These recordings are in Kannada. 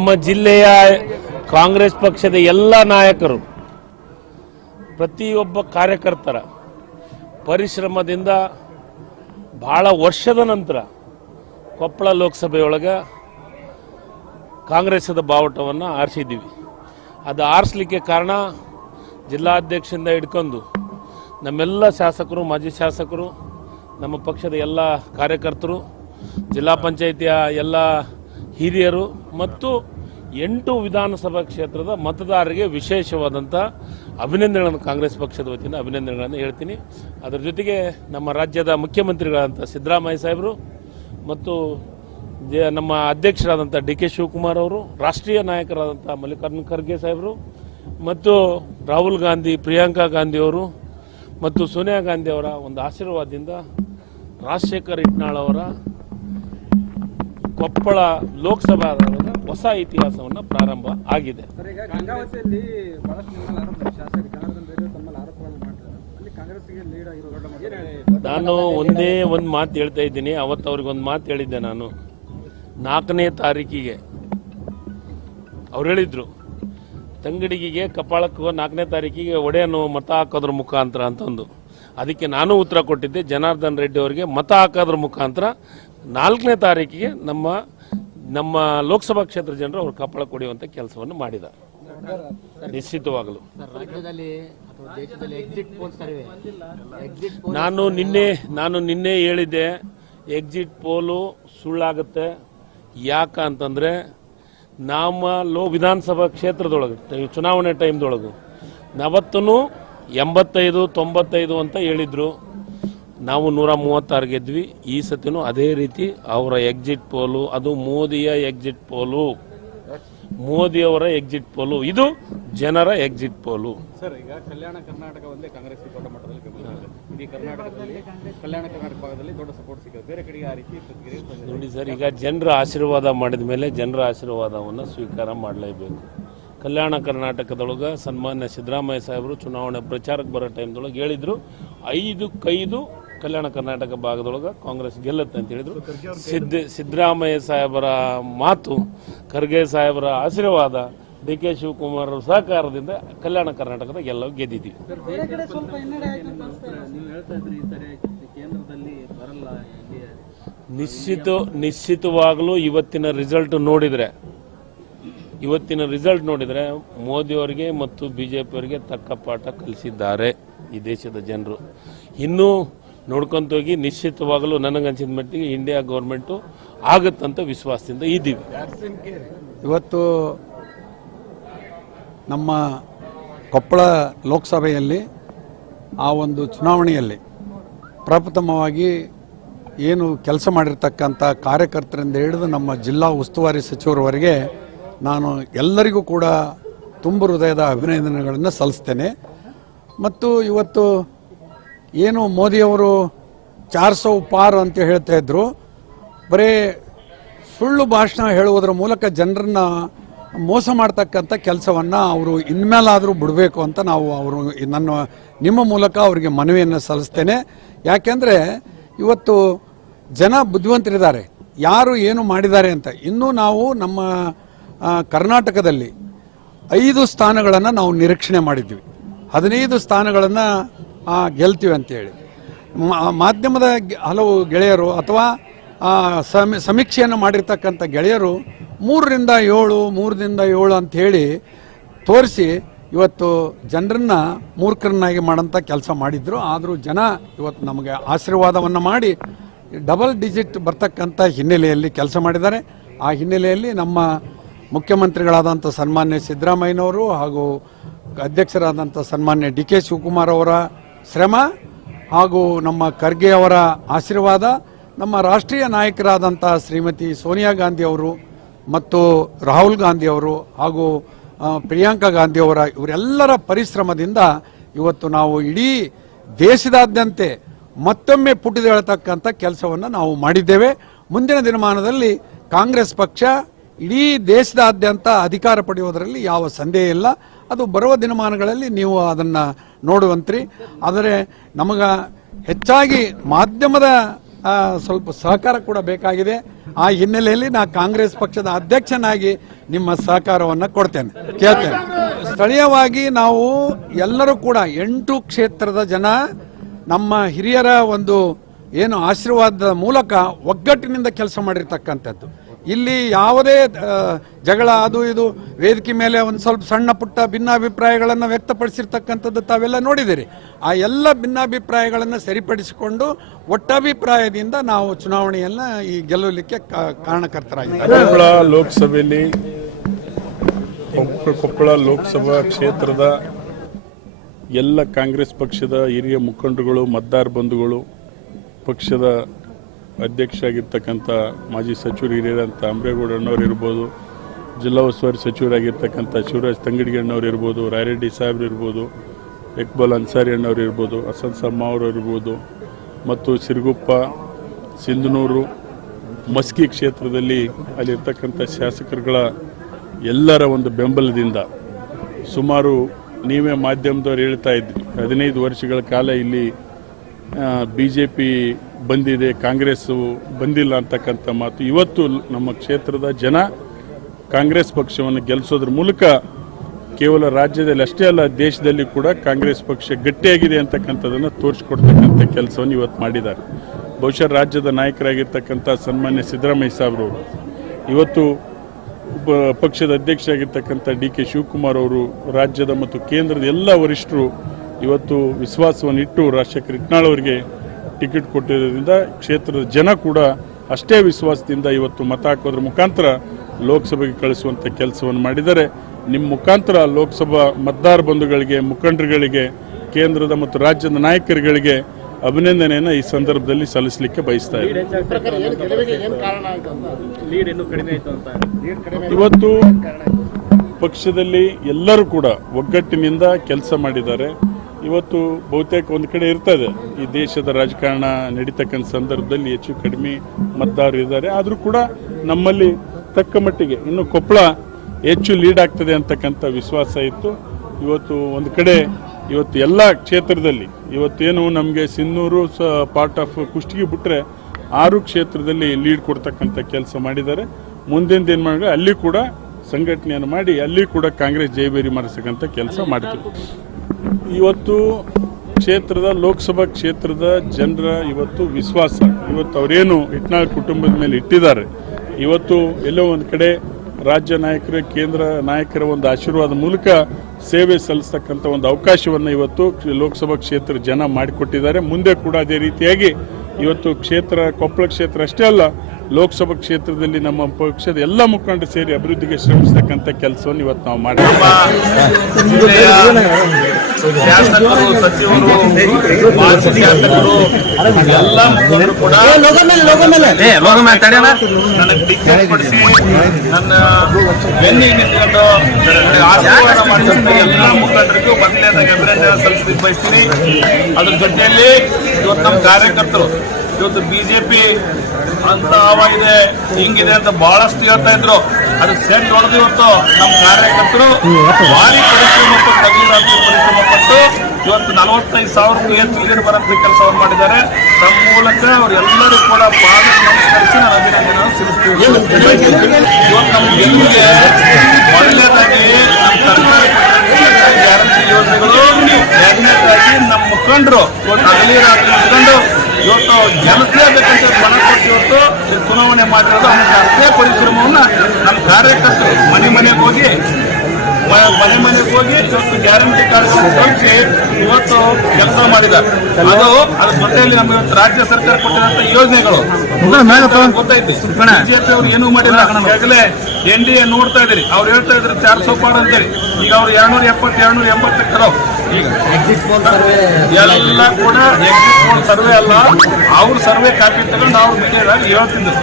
ನಮ್ಮ ಜಿಲ್ಲೆಯ ಕಾಂಗ್ರೆಸ್ ಪಕ್ಷದ ಎಲ್ಲ ನಾಯಕರು, ಪ್ರತಿಯೊಬ್ಬ ಕಾರ್ಯಕರ್ತರ ಪರಿಶ್ರಮದಿಂದ ಬಹಳ ವರ್ಷದ ನಂತರ ಕೊಪ್ಪಳ ಲೋಕಸಭೆಯೊಳಗೆ ಕಾಂಗ್ರೆಸ್ದ ಬಾವುಟವನ್ನು ಆರಿಸಿದ್ದೀವಿ. ಅದು ಆರಿಸ್ಲಿಕ್ಕೆ ಕಾರಣ ಜಿಲ್ಲಾಧ್ಯಕ್ಷರಿಂದ ಹಿಡ್ಕೊಂಡು ನಮ್ಮೆಲ್ಲ ಶಾಸಕರು, ಮಾಜಿ ಶಾಸಕರು, ನಮ್ಮ ಪಕ್ಷದ ಎಲ್ಲ ಕಾರ್ಯಕರ್ತರು, ಜಿಲ್ಲಾ ಪಂಚಾಯಿತಿಯ ಎಲ್ಲ ಹಿರಿಯರು ಮತ್ತು ಎಂಟು ವಿಧಾನಸಭಾ ಕ್ಷೇತ್ರದ ಮತದಾರರಿಗೆ ವಿಶೇಷವಾದಂಥ ಅಭಿನಂದನೆಗಳನ್ನು ಕಾಂಗ್ರೆಸ್ ಪಕ್ಷದ ವತಿಯಿಂದ ಅಭಿನಂದನೆಗಳನ್ನು ಹೇಳ್ತೀನಿ. ಅದರ ಜೊತೆಗೆ ನಮ್ಮ ರಾಜ್ಯದ ಮುಖ್ಯಮಂತ್ರಿಗಳಾದಂಥ ಸಿದ್ದರಾಮಯ್ಯ ಸಾಹೇಬರು ಮತ್ತು ನಮ್ಮ ಅಧ್ಯಕ್ಷರಾದಂಥ ಡಿ ಕೆ ಶಿವಕುಮಾರ್ ಅವರು, ರಾಷ್ಟ್ರೀಯ ನಾಯಕರಾದಂಥ ಮಲ್ಲಿಕಾರ್ಜುನ್ ಖರ್ಗೆ ಸಾಹೇಬರು ಮತ್ತು ರಾಹುಲ್ ಗಾಂಧಿ, ಪ್ರಿಯಾಂಕಾ ಗಾಂಧಿ ಅವರು ಮತ್ತು ಸೋನಿಯಾ ಗಾಂಧಿ ಅವರ ಒಂದು ಆಶೀರ್ವಾದದಿಂದ ರಾಜಶೇಖರ್ ಇಟ್ನಾಳ್ ಅವರ ಕೊಪ್ಪಳ ಲೋಕಸಭಾ ಹೊಸ ಇತಿಹಾಸವನ್ನು ಪ್ರಾರಂಭ ಆಗಿದೆ. ನಾನು ಒಂದೇ ಒಂದು ಮಾತು ಹೇಳ್ತಾ ಇದ್ದೀನಿ. ಅವತ್ತು ಅವ್ರಿಗೆ ಒಂದು ಮಾತು ಹೇಳಿದ್ದೆ ನಾನು. ನಾಲ್ಕನೇ ತಾರೀಕಿಗೆ ಅವ್ರು ಹೇಳಿದ್ರು ತಂಗಡಿಗೆ ಕಪಾಳಕ್ಕೆ ನಾಲ್ಕನೇ ತಾರೀಕಿಗೆ ಒಡೆಯನ್ನು ಮತ ಹಾಕೋದ್ರ ಮುಖಾಂತರ ಅಂತಂದು. ಅದಕ್ಕೆ ನಾನು ಉತ್ತರ ಕೊಟ್ಟಿದ್ದೆ. ಜನಾರ್ದನ್ ರೆಡ್ಡಿ ಅವರಿಗೆ ಮತ ಹಾಕೋದ್ರ ಮುಖಾಂತರ ನಾಲ್ಕನೇ ತಾರೀಕಿಗೆ ನಮ್ಮ ನಮ್ಮ ಲೋಕಸಭಾ ಕ್ಷೇತ್ರ ಜನರು ಅವ್ರು ಕಪ್ಪಳ ಕೊಡುವಂಥ ಕೆಲಸವನ್ನು ಮಾಡಿದ. ನಿಶ್ಚಿತವಾಗಲು. ನಾನು ನಿನ್ನೆ ನಾನು ನಿನ್ನೆ ಹೇಳಿದ್ದೆ ಎಕ್ಸಿಟ್ ಪೋಲು ಸುಳ್ಳಾಗುತ್ತೆ. ಯಾಕ ಅಂತಂದರೆ ನಮ್ಮ ಲೋ ವಿಧಾನಸಭಾ ಕ್ಷೇತ್ರದೊಳಗೆ ಚುನಾವಣೆ ಟೈಮ್ದೊಳಗು ನವತ್ತೂ ಎಂಬತ್ತೈದು ತೊಂಬತ್ತೈದು ಅಂತ ಹೇಳಿದ್ರು. ನಾವು ನೂರ ಮೂವತ್ತಾರು ಗೆದ್ವಿ ಈ ಸತಿನೂ ಅದೇ ರೀತಿ ಅವರ ಎಕ್ಸಿಟ್ ಪೋಲು ಅದು ಮೋದಿಯ ಎಕ್ಸಿಟ್ ಪೋಲು ಮೋದಿಯವರ ಎಕ್ಸಿಟ್ ಪೋಲು ಇದು ಜನರ ಎಕ್ಸಿಟ್ ಪೋಲು ಸರ್ ಈಗ ಕಲ್ಯಾಣ ಕರ್ನಾಟಕ ಒಂದೇ ಕಾಂಗ್ರೆಸ್ ದೊಡ್ಡ ಮಟ್ಟದಲ್ಲಿ ಇಡೀ ಕರ್ನಾಟಕದಲ್ಲಿ ಕಲ್ಯಾಣ ಕರ್ನಾಟಕ ಭಾಗದಲ್ಲಿ ದೊಡ್ಡ ಸಪೋರ್ಟ್ ಸಿಗುತ್ತೆ ಬೇರೆ ಕಡೆಗೆ ಆ ರೀತಿ ಪ್ರತಿಕ್ರಿಯೆ ನೋಡಿ ಸರ್ ಈಗ ಜನರ ಆಶೀರ್ವಾದ ಮಾಡಿದ ಮೇಲೆ ಜನರ ಆಶೀರ್ವಾದವನ್ನು ಸ್ವೀಕಾರ ಮಾಡಲೇಬೇಕು. ಕಲ್ಯಾಣ ಕರ್ನಾಟಕದೊಳಗೆ ಸನ್ಮಾನ್ಯ ಸಿದ್ದರಾಮಯ್ಯ ಸಾಹೇಬರು ಚುನಾವಣೆ ಪ್ರಚಾರಕ್ಕೆ ಬರೋ ಟೈಮ್ದೊಳಗೆ ಹೇಳಿದ್ರು ಐದಕ್ಕೈದು ಕಲ್ಯಾಣ ಕರ್ನಾಟಕ ಭಾಗದೊಳಗೆ ಕಾಂಗ್ರೆಸ್ ಗೆಲ್ಲುತ್ತೆ ಅಂತ ಹೇಳಿದರು. ಸಿದ್ದ ಸಿದ್ದರಾಮಯ್ಯ ಸಾಹೇಬರ ಮಾತು, ಖರ್ಗೆ ಸಾಹೇಬರ ಆಶೀರ್ವಾದ ಡಿ ಕೆ ಶಿವಕುಮಾರ್ ಸಹಕಾರದಿಂದ ಕಲ್ಯಾಣ ಕರ್ನಾಟಕದ ಎಲ್ಲವೂ ಗೆದ್ದಿದ್ದೀವಿ ನಿಶ್ಚಿತ, ನಿಶ್ಚಿತವಾಗಲೂ ಇವತ್ತಿನ ರಿಸಲ್ಟ್ ನೋಡಿದರೆ, ಇವತ್ತಿನ ರಿಸಲ್ಟ್ ನೋಡಿದರೆ ಮೋದಿಯವರಿಗೆ ಮತ್ತು ಬಿ ಜೆ ಪಿಯವರಿಗೆ ತಕ್ಕ ಪಾಠ ಕಲಿಸಿದ್ದಾರೆ ಈ ದೇಶದ ಜನರು. ಇನ್ನೂ ನೋಡ್ಕೊಂತ ಹೋಗಿ ನಿಶ್ಚಿತವಾಗಲೂ ನನಗನ್ಸಿದ ಮಟ್ಟಿಗೆ ಇಂಡಿಯಾ ಗೌರ್ಮೆಂಟು ಆಗುತ್ತಂತ ವಿಶ್ವಾಸದಿಂದ ಇದ್ದೀವಿ. ಇವತ್ತು ನಮ್ಮ ಕೊಪ್ಪಳ ಲೋಕಸಭೆಯಲ್ಲಿ ಆ ಒಂದು ಚುನಾವಣೆಯಲ್ಲಿ ಪ್ರಪ್ರಥಮವಾಗಿ ಏನು ಕೆಲಸ ಮಾಡಿರ್ತಕ್ಕಂಥ ಕಾರ್ಯಕರ್ತರಿಂದ ಹಿಡಿದು ನಮ್ಮ ಜಿಲ್ಲಾ ಉಸ್ತುವಾರಿ ಸಚಿವರವರೆಗೆ ನಾನು ಎಲ್ಲರಿಗೂ ಕೂಡ ತುಂಬ ಹೃದಯದ ಅಭಿನಂದನೆಗಳನ್ನು ಸಲ್ಲಿಸ್ತೇನೆ. ಮತ್ತು ಇವತ್ತು ಏನು ಮೋದಿಯವರು ಚಾರ್ ಸೌ ಪಾರ್ ಅಂತ ಹೇಳ್ತಾ ಇದ್ರು. ಬರೀ ಸುಳ್ಳು ಭಾಷಣ ಹೇಳುವುದರ ಮೂಲಕ ಜನರನ್ನ ಮೋಸ ಮಾಡ್ತಕ್ಕಂಥ ಕೆಲಸವನ್ನ ಅವರು ಇನ್ಮೇಲಾದರೂ ಬಿಡಬೇಕು ಅಂತ ನಾವು ಅವರು ನನ್ನ, ನಿಮ್ಮ ಮೂಲಕ ಅವರಿಗೆ ಮನವಿಯನ್ನು ಸಲ್ಲಿಸ್ತೇನೆ. ಯಾಕೆಂದ್ರೆ ಇವತ್ತು ಜನ ಬುದ್ಧಿವಂತರಿದ್ದಾರೆ. ಯಾರು ಏನು ಮಾಡಿದ್ದಾರೆ ಅಂತ. ಇನ್ನೂ ನಾವು ನಮ್ಮ ಕರ್ನಾಟಕದಲ್ಲಿ ಐದು ಸ್ಥಾನಗಳನ್ನು ನಾವು ನಿರೀಕ್ಷಣೆ ಮಾಡಿದ್ವಿ. ಹದಿನೈದು ಸ್ಥಾನಗಳನ್ನು ಗೆಲ್ತೀವಿ ಅಂತೇಳಿ. ಮಾಧ್ಯಮದ ಹಲವು ಗೆಳೆಯರು ಅಥವಾ ಸಮಿ- ಸಮೀಕ್ಷೆಯನ್ನು ಮಾಡಿರ್ತಕ್ಕಂಥ ಗೆಳೆಯರು ಮೂರರಿಂದ ಏಳು ಮೂರರಿಂದ ಏಳು ಹೇಳಿ ತೋರಿಸಿ ಇವತ್ತು ಜನರನ್ನು ಮೂರ್ಖರನ್ನಾಗಿ ಮಾಡೋಂಥ ಕೆಲಸ ಮಾಡಿದ್ರು. ಆದರೂ ಜನ ಇವತ್ತು ನಮಗೆ ಆಶೀರ್ವಾದವನ್ನು ಮಾಡಿ ಡಬಲ್ ಡಿಜಿಟ್ ಬರ್ತಕ್ಕಂಥ ಹಿನ್ನೆಲೆಯಲ್ಲಿ ಕೆಲಸ ಮಾಡಿದ್ದಾರೆ. ಆ ಹಿನ್ನೆಲೆಯಲ್ಲಿ ನಮ್ಮ ಮುಖ್ಯಮಂತ್ರಿಗಳಾದಂಥ ಸನ್ಮಾನ್ಯ ಸಿದ್ದರಾಮಯ್ಯನವರು ಹಾಗೂ ಅಧ್ಯಕ್ಷರಾದಂಥ ಸನ್ಮಾನ್ಯ ಡಿ ಕೆ ಶಿವಕುಮಾರ್ ಅವರ ಶ್ರಮ ಹಾಗೂ ನಮ್ಮ ಖರ್ಗೆ ಅವರ ಆಶೀರ್ವಾದ ನಮ್ಮ ರಾಷ್ಟ್ರೀಯ ನಾಯಕರಾದಂಥ ಶ್ರೀಮತಿ ಸೋನಿಯಾ ಗಾಂಧಿ ಅವರು ಮತ್ತು ರಾಹುಲ್ ಗಾಂಧಿ ಅವರು ಹಾಗೂ ಪ್ರಿಯಾಂಕಾ ಗಾಂಧಿ ಅವರ ಇವರೆಲ್ಲರ ಪರಿಶ್ರಮದಿಂದ ಇವತ್ತು ನಾವು ಇಡೀ ದೇಶದಾದ್ಯಂತೆ ಮತ್ತೊಮ್ಮೆ ಪುಟಿದೇಳತಕ್ಕಂಥ ಕೆಲಸವನ್ನು ನಾವು ಮಾಡಿದ್ದೇವೆ. ಮುಂದಿನ ದಿನಮಾನದಲ್ಲಿ ಕಾಂಗ್ರೆಸ್ ಪಕ್ಷ ಇಡೀ ದೇಶದಾದ್ಯಂತ ಅಧಿಕಾರ ಪಡೆಯುವುದರಲ್ಲಿ ಯಾವ ಸಂದೇಹ ಇಲ್ಲ. ಅದು ಬರುವ ದಿನಮಾನಗಳಲ್ಲಿ ನೀವು ಅದನ್ನ ನೋಡುವಂತ್ರಿ. ಆದರೆ ನಮಗ ಹೆಚ್ಚಾಗಿ ಮಾಧ್ಯಮದ ಸ್ವಲ್ಪ ಸಹಕಾರ ಕೂಡ ಬೇಕಾಗಿದೆ. ಆ ಹಿನ್ನೆಲೆಯಲ್ಲಿ ನಾ ಕಾಂಗ್ರೆಸ್ ಪಕ್ಷದ ಅಧ್ಯಕ್ಷನಾಗಿ ನಿಮ್ಮ ಸಹಕಾರವನ್ನು ಕೊಡ್ತೇನೆ. ಕೇಳ್ತೇನೆ. ಸ್ಥಳೀಯವಾಗಿ ನಾವು ಎಲ್ಲರೂ ಕೂಡ ಎಂಟು ಕ್ಷೇತ್ರದ ಜನ ನಮ್ಮ ಹಿರಿಯರ ಒಂದು ಏನು ಆಶೀರ್ವಾದದ ಮೂಲಕ ಒಗ್ಗಟ್ಟಿನಿಂದ ಕೆಲಸ ಮಾಡಿರ್ತಕ್ಕಂಥದ್ದು. ಇಲ್ಲಿ ಯಾವುದೇ ಜಗಳ ಅದು ಇದು ವೇದಿಕೆ ಮೇಲೆ ಒಂದು ಸ್ವಲ್ಪ ಸಣ್ಣ ಪುಟ್ಟ ಭಿನ್ನಾಭಿಪ್ರಾಯಗಳನ್ನು ವ್ಯಕ್ತಪಡಿಸಿರ್ತಕ್ಕಂಥದ್ದು ತಾವೆಲ್ಲ ನೋಡಿದ್ದೀರಿ. ಆ ಎಲ್ಲ ಭಿನ್ನಾಭಿಪ್ರಾಯಗಳನ್ನು ಸರಿಪಡಿಸಿಕೊಂಡು ಒಟ್ಟಾಭಿಪ್ರಾಯದಿಂದ ನಾವು ಚುನಾವಣೆಯನ್ನು ಈ ಗೆಲ್ಲಲಿಕ್ಕೆ ಕಾರಣಕರ್ತರಾಗಿದ್ದಾರೆ ಲೋಕಸಭೆಯಲ್ಲಿ, ಕೊಪ್ಪ- ಕೊಪ್ಪಳ ಲೋಕಸಭಾ ಕ್ಷೇತ್ರದ ಎಲ್ಲ ಕಾಂಗ್ರೆಸ್ ಪಕ್ಷದ ಹಿರಿಯ ಮುಖಂಡರುಗಳು, ಮತದಾರ ಬಂಧುಗಳು, ಪಕ್ಷದ ಅಧ್ಯಕ್ಷ ಆಗಿರ್ತಕ್ಕಂಥ ಮಾಜಿ ಸಚಿವರು ಹಿರಿಯರಂತ ಅಂಬೇಗೌಡ ಅಣ್ಣವ್ರು ಇರ್ಬೋದು, ಜಿಲ್ಲಾ ಉಸ್ತುವಾರಿ ಸಚಿವರಾಗಿರ್ತಕ್ಕಂಥ ಶಿವರಾಜ್ ತಂಗಡಿಗೆ ಅಣ್ಣವ್ರು ಇರ್ಬೋದು, ರಾಯರೆಡ್ಡಿ ಸಾಹೇಬ್ರು ಇರ್ಬೋದು, ಇಕ್ಬಾಲ್ ಅನ್ಸಾರಿ ಅಣ್ಣವ್ರು ಇರ್ಬೋದು ಹಸನ್ ಸಮ್ಮ ಅವರು ಇರ್ಬೋದು, ಮತ್ತು ಸಿರುಗುಪ್ಪ, ಸಿಂಧನೂರು, ಮಸ್ಕಿ ಕ್ಷೇತ್ರದಲ್ಲಿ ಅಲ್ಲಿರ್ತಕ್ಕಂಥ ಶಾಸಕರುಗಳ ಎಲ್ಲರ ಒಂದು ಬೆಂಬಲದಿಂದ ಸುಮಾರು ನೀವೇ ಮಾಧ್ಯಮದವ್ರು ಹೇಳ್ತಾ ಇದ್ರಿ, ಹದಿನೈದು ವರ್ಷಗಳ ಕಾಲ ಇಲ್ಲಿ ಬಿ ಜೆ ಪಿ ಬಂದಿದೆ, ಕಾಂಗ್ರೆಸ್ಸು ಬಂದಿಲ್ಲ ಅಂತಕ್ಕಂಥ ಮಾತು. ಇವತ್ತು ನಮ್ಮ ಕ್ಷೇತ್ರದ ಜನ ಕಾಂಗ್ರೆಸ್ ಪಕ್ಷವನ್ನು ಗೆಲ್ಲಿಸೋದ್ರ ಮೂಲಕ ಕೇವಲ ರಾಜ್ಯದಲ್ಲಿ ಅಷ್ಟೇ ಅಲ್ಲ, ದೇಶದಲ್ಲಿ ಕೂಡ ಕಾಂಗ್ರೆಸ್ ಪಕ್ಷ ಗಟ್ಟಿಯಾಗಿದೆ ಅಂತಕ್ಕಂಥದ್ದನ್ನು ತೋರಿಸ್ಕೊಡ್ತಕ್ಕಂಥ ಕೆಲಸವನ್ನು ಇವತ್ತು ಮಾಡಿದ್ದಾರೆ. ಬಹುಶಃ ರಾಜ್ಯದ ನಾಯಕರಾಗಿರ್ತಕ್ಕಂಥ ಸನ್ಮಾನ್ಯ ಸಿದ್ದರಾಮಯ್ಯ ಸಾಹೇಬ್ರವರು ಇವತ್ತು ಪಕ್ಷದ ಅಧ್ಯಕ್ಷ ಆಗಿರ್ತಕ್ಕಂಥ ಡಿ ಕೆ ಶಿವಕುಮಾರ್ ಅವರು, ರಾಜ್ಯದ ಮತ್ತು ಕೇಂದ್ರದ ಎಲ್ಲ ವರಿಷ್ಠರು ಇವತ್ತು ವಿಶ್ವಾಸವನ್ನು ಇಟ್ಟು ರಾಜಶೇಖರ್ ಇಟ್ನಾಳ್ ಅವರಿಗೆ ಟಿಕೆಟ್ ಕೊಟ್ಟಿರೋದ್ರಿಂದ ಕ್ಷೇತ್ರದ ಜನ ಕೂಡ ಅಷ್ಟೇ ವಿಶ್ವಾಸದಿಂದ ಇವತ್ತು ಮತ ಹಾಕೋದ್ರ ಮುಖಾಂತರ ಲೋಕಸಭೆಗೆ ಕಳಿಸುವಂಥ ಕೆಲಸವನ್ನು ಮಾಡಿದ್ದಾರೆ. ನಿಮ್ಮ ಮುಖಾಂತರ ಲೋಕಸಭಾ ಮತದಾರ ಬಂಧುಗಳಿಗೆ, ಮುಖಂಡರುಗಳಿಗೆ, ಕೇಂದ್ರದ ಮತ್ತು ರಾಜ್ಯದ ನಾಯಕರುಗಳಿಗೆ ಅಭಿನಂದನೆಯನ್ನು ಈ ಸಂದರ್ಭದಲ್ಲಿ ಸಲ್ಲಿಸಲಿಕ್ಕೆ ಬಯಸ್ತಾ ಇದ್ದೀನಿ. ಇವತ್ತು ಪಕ್ಷದಲ್ಲಿ ಎಲ್ಲರೂ ಕೂಡ ಒಗ್ಗಟ್ಟಿನಿಂದ ಕೆಲಸ ಮಾಡಿದ್ದಾರೆ. ಇವತ್ತು ಬಹುತೇಕ ಒಂದು ಕಡೆ ಇರ್ತದೆ. ಈ ದೇಶದ ರಾಜಕಾರಣ ನಡೀತಕ್ಕಂಥ ಸಂದರ್ಭದಲ್ಲಿ ಹೆಚ್ಚು ಕಡಿಮೆ ಮತದಾರರು ಇದ್ದಾರೆ. ಆದರೂ ಕೂಡ ನಮ್ಮಲ್ಲಿ ತಕ್ಕ ಮಟ್ಟಿಗೆ ಇನ್ನು ಕೊಪ್ಪಳ ಹೆಚ್ಚು ಲೀಡ್ ಆಗ್ತದೆ ಅಂತಕ್ಕಂಥ ವಿಶ್ವಾಸ ಇತ್ತು. ಇವತ್ತು ಒಂದು ಕಡೆ ಇವತ್ತು ಎಲ್ಲ ಕ್ಷೇತ್ರದಲ್ಲಿ ಇವತ್ತೇನು ನಮಗೆ ಸಿನ್ನೂರು ಸ ಪಾರ್ಟ್ ಆಫ್ ಕುಷ್ಟಗಿ ಬಿಟ್ಟರೆ ಆರು ಕ್ಷೇತ್ರದಲ್ಲಿ ಲೀಡ್ ಕೊಡ್ತಕ್ಕಂಥ ಕೆಲಸ ಮಾಡಿದ್ದಾರೆ. ಮುಂದಿನ ಏನು ಮಾಡಿದ್ರೆ ಅಲ್ಲಿ ಕೂಡ ಸಂಘಟನೆಯನ್ನು ಮಾಡಿ ಅಲ್ಲಿ ಕೂಡ ಕಾಂಗ್ರೆಸ್ ಜೈಬೇರಿ ಮಾಡಿಸಕ್ಕಂಥ ಕೆಲಸ ಮಾಡ್ತೀವಿ ಇವತ್ತು ಕ್ಷೇತ್ರದ ಲೋಕಸಭಾ ಕ್ಷೇತ್ರದ ಜನರ ಇವತ್ತು ವಿಶ್ವಾಸ. ಇವತ್ತು ಅವರೇನು ಇಟ್ನಾಳ್ ಕುಟುಂಬದ ಮೇಲೆ ಇಟ್ಟಿದ್ದಾರೆ. ಇವತ್ತು ಎಲ್ಲೋ ಒಂದು ಕಡೆ ರಾಜ್ಯ ನಾಯಕರ ಕೇಂದ್ರ ನಾಯಕರ ಒಂದು ಆಶೀರ್ವಾದ ಮೂಲಕ ಸೇವೆ ಸಲ್ಲಿಸ್ತಕ್ಕಂಥ ಒಂದು ಅವಕಾಶವನ್ನು ಇವತ್ತು ಲೋಕಸಭಾ ಕ್ಷೇತ್ರ ಜನ ಮಾಡಿಕೊಟ್ಟಿದ್ದಾರೆ. ಮುಂದೆ ಕೂಡ ಅದೇ ರೀತಿಯಾಗಿ ಇವತ್ತು ಕ್ಷೇತ್ರ ಕೊಪ್ಪಳ ಕ್ಷೇತ್ರ ಅಷ್ಟೇ ಅಲ್ಲ ಲೋಕಸಭಾ ಕ್ಷೇತ್ರದಲ್ಲಿ ನಮ್ಮ ಪಕ್ಷದ ಎಲ್ಲ ಮುಖಂಡರು ಸೇರಿ ಅಭಿವೃದ್ಧಿಗೆ ಶ್ರಮಿಸ್ತಕ್ಕಂಥ ಕೆಲಸವನ್ನು ಇವತ್ತು ನಾವು ಮಾಡಿದ್ದೇವೆ. ಶಾಸಕರು ಸಚಿವರು ಮಾಜಿ ಶಾಸಕರು ಎಲ್ಲ ಮುಖಂಡರು ಕೂಡ ನನಗೆ ಟಿಕೆಟ್ ಕೊಡಿಸಿ ನನ್ನ ಬೆನ್ನಿಗೆ ನಿಂತ್ಕೊಂಡು ಆಶೀರ್ವಾದ ಮಾಡಿದಂತ ಎಲ್ಲ ಮುಖಂಡರಿಗೂ ಮೊದಲನೇದಾಗಿ ಅಭಿನಂದನೆ ಸಲ್ಲಿಸಲಿಕ್ಕೆ ಬಯಸ್ತೀನಿ ಅದ್ರ ಜೊತೆಯಲ್ಲಿ ಇವತ್ತು ನಮ್ಮ ಕಾರ್ಯಕರ್ತರು ಇವತ್ತು ಬಿಜೆಪಿ ಅಂತ ಆವಾಗಿದೆ ಹಿಂಗಿದೆ ಅಂತ ಬಹಳಷ್ಟು ಹೇಳ್ತಾ ಇದ್ರು ಅದಕ್ಕೆ ಸೆಟ್ ಹೊಡೆದು ಇವತ್ತು ನಮ್ಮ ಕಾರ್ಯಕರ್ತರು ಭಾರಿ ಪರಿಶ್ರಮ ಪಟ್ಟು ಹಗಲು ರಾತ್ರಿ ಪರಿಶ್ರಮ ಪಟ್ಟು ಇವತ್ತು ನಲವತ್ತೈದು ಸಾವಿರಕ್ಕೂ ಹೆಚ್ಚು ನೀರು ಬರೋಂಥ ಕೆಲಸವನ್ನು ಮಾಡಿದ್ದಾರೆ. ತಮ್ಮ ಮೂಲಕ ಅವರೆಲ್ಲರೂ ಕೂಡ ಪಾದ ನಮಸ್ಕರಿಸಿ ನಾನು ಅಭಿನಂದನೆ ಸಲ್ಲಿಸ್ತೀನಿ ಇವತ್ತು ನಮ್ಮ ಗೆಲುವಿಗೆ ಒಳ್ಳೆಯದಾಗಿ ನಮ್ಮ ಸರ್ಕಾರ ಗ್ಯಾರಂಟಿ ಯೋಜನೆಗಳು ಎರಡನೇದಾಗಿ ನಮ್ಮ ಮುಖಂಡರು ಹಗಲಿ ರಾತ್ರಿ ಮುಖಂಡು ಇವತ್ತು ಜನತೆ ಬೇಕಂತ ಮನ ಕೊಟ್ಟು ಇವತ್ತು ಚುನಾವಣೆ ಮಾಡಿರೋದು ಅವನಿಗೆ ಅಷ್ಟೇ ಪರಿಶ್ರಮವನ್ನ ನಮ್ಮ ಕಾರ್ಯಕರ್ತರು ಮನೆ ಮನೆಗೆ ಹೋಗಿ ಮನೆ ಮನೆಗೆ ಹೋಗಿ ಇವತ್ತು ಗ್ಯಾರಂಟಿ ಕಾರ್ಡ್ ಕಳಿಸಿ ಇವತ್ತು ಕೆಲಸ ಮಾಡಿದ್ದಾರೆ. ಅದು ಅದ್ರ ಜೊತೆಯಲ್ಲಿ ನಮ್ಗೆ ಇವತ್ತು ರಾಜ್ಯ ಸರ್ಕಾರ ಕೊಟ್ಟಿರುವಂತ ಯೋಜನೆಗಳು. ಗೊತ್ತೈತಿ ಬಿಜೆಪಿ ಅವ್ರು ಏನೂ ಮಾಡಿಲ್ಲ. ಈಗಾಗಲೇ ಎನ್ ಡಿ ಎ ನೋಡ್ತಾ ಇದ್ರಿ ಅವ್ರು ಹೇಳ್ತಾ ಇದ್ರು ಚಾರ್ ಸೋಪಾಡ್ ಅಂತೇಳಿ. ಈಗ ಅವ್ರು ಎರಡ್ನೂರ ಎಪ್ಪತ್ತು ಎರಡ್ನೂರ ಎಂಬತ್ತಕ್ಕೆ ಎಕ್ಸಿಟ್ ಪೋಲ್ ಸರ್ವೆ ಎಲ್ಲ ಕೂಡ ಎಕ್ಸಿಟ್ ಪೋಲ್ ಸರ್ವೆ ಅಲ್ಲ. ಅವ್ರ ಸರ್ವೆ ಕಾಪಿ ತಗೊಂಡು ಅವ್ರ ಮೀಡಿಯಾದಾಗ ಹೇಳ್ತಿದ್ರು.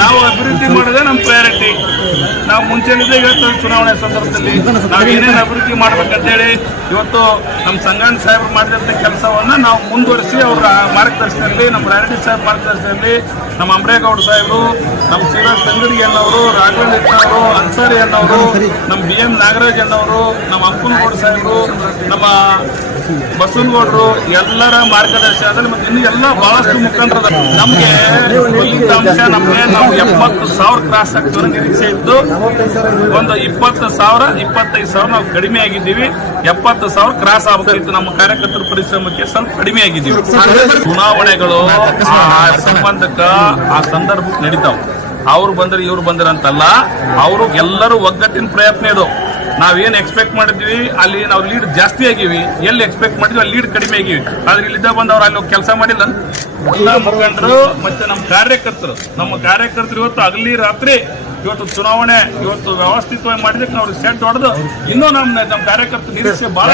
ನಾವು ಅಭಿವೃದ್ಧಿ ಮಾಡೋದೇ ನಮ್ಮ ಪ್ರಯಾರಿಟಿ ನಾವು ಮುಂಚೆನಿಂದ ಹೇಳ್ತೇವೆ ಚುನಾವಣೆ ಸಂದರ್ಭದಲ್ಲಿ ನಾವು ಏನೇನು ಅಭಿವೃದ್ಧಿ ಮಾಡ್ಬೇಕಂತೇಳಿ ಇವತ್ತು ನಮ್ಮ ಸಂಗಣ್ಣ ಸಾಹೇಬ್ರು ಮಾಡಿದಂಥ ಕೆಲಸವನ್ನು ನಾವು ಮುಂದುವರಿಸಿ ಅವರ ಮಾರ್ಗದರ್ಶನದಲ್ಲಿ ನಮ್ಮ ಪ್ರಯಾರಿಟಿ ಸಾಹೇಬ್ ಮಾರ್ಗದರ್ಶನದಲ್ಲಿ ನಮ್ಮ ಅಂಬ್ರೇಗೌಡ ಸಾಹೇಬರು ನಮ್ಮ ಶ್ರೀರಾಜ್ ತಂಗಡಿ ಅವರು ರಾಘವೇಂದ್ರ ಅನ್ಸಾರಿ ಅನ್ನೋರು ನಮ್ಮ ಬಿ ಎಂ ನಾಗರಾಜ್ ಅನ್ನೋರು ನಮ್ಮ ಅಂಕುಲಗೌಡ ಸಾಹೇಬರು ನಮ್ಮ ಬಸವನಗೌಡರು ಎಲ್ಲರ ಮಾರ್ಗದರ್ಶನದಲ್ಲಿ ಮತ್ತೆ ಇನ್ನು ಎಲ್ಲ ಬಹಳಷ್ಟು ಮುಖಂಡರ ನಮಗೆ ಫಲಿತಾಂಶ ನಮಗೆ ನಾವು ಎಪ್ಪತ್ತು ಸಾವಿರ ಕ್ರಾಸ್ ಆಗ್ತೀವಿ ನಿರೀಕ್ಷೆ ಇದ್ದು ಒಂದು ಇಪ್ಪತ್ತು ಸಾವಿರ ಇಪ್ಪತ್ತೈದು ಸಾವಿರ ನಾವು ಕಡಿಮೆ ಆಗಿದ್ದೀವಿ. ಎಪ್ಪತ್ತು ಸಾವಿರ ಕ್ರಾಸ್ ಆಗಬೇಕಿತ್ತು ನಮ್ಮ ಕಾರ್ಯಕರ್ತರ ಪರಿಶ್ರಮಕ್ಕೆ ಸ್ವಲ್ಪ ಕಡಿಮೆ ಆಗಿದ್ದೀವಿ. ಚುನಾವಣೆಗಳು ಆ ಸಂಬಂಧಕ್ಕೆ ಆ ಸಂದರ್ಭಕ್ಕೆ ನಡೀತಾವ. ಅವ್ರು ಬಂದ್ರೆ ಇವ್ರು ಬಂದ್ರೆ ಅಂತಲ್ಲ ಅವರು ಎಲ್ಲರೂ ಒಗ್ಗಟ್ಟಿನ ಪ್ರಯತ್ನ ಇದು. ನಾವೇನ್ ಎಕ್ಸ್ಪೆಕ್ಟ್ ಮಾಡಿದ್ವಿ ಅಲ್ಲಿ ನಾವು ಲೀಡ್ ಜಾಸ್ತಿ ಆಗಿವಿ ಎಲ್ಲಿ ಎಕ್ಸ್ಪೆಕ್ಟ್ ಮಾಡಿದ್ವಿ ಅಲ್ಲಿ ಲೀಡ್ ಕಡಿಮೆ ಆಗಿವಿ. ಆದ್ರೆ ಇಲ್ಲಿದ್ದ ಬಂದವ್ರು ಅಲ್ಲಿ ಕೆಲಸ ಮಾಡಿಲ್ಲ. ಎಲ್ಲ ಮುಖಂಡರು ಮತ್ತೆ ನಮ್ಮ ಕಾರ್ಯಕರ್ತರು. ನಮ್ಮ ಕಾರ್ಯಕರ್ತರು ಇವತ್ತು ಅಲ್ಲಿ ರಾತ್ರಿ ಇವತ್ತು ಚುನಾವಣೆ ಇವತ್ತು ವ್ಯವಸ್ಥಿತವಾಗಿ ಮಾಡಿದಕ್ಕೆ ನಾವು ಸೆಟ್ ಹೊಡೆದು ಇನ್ನೂ ನಮ್ಮ ನಮ್ಮ ಕಾರ್ಯಕರ್ತರು ನಿರೀಕ್ಷೆ ಬಹಳ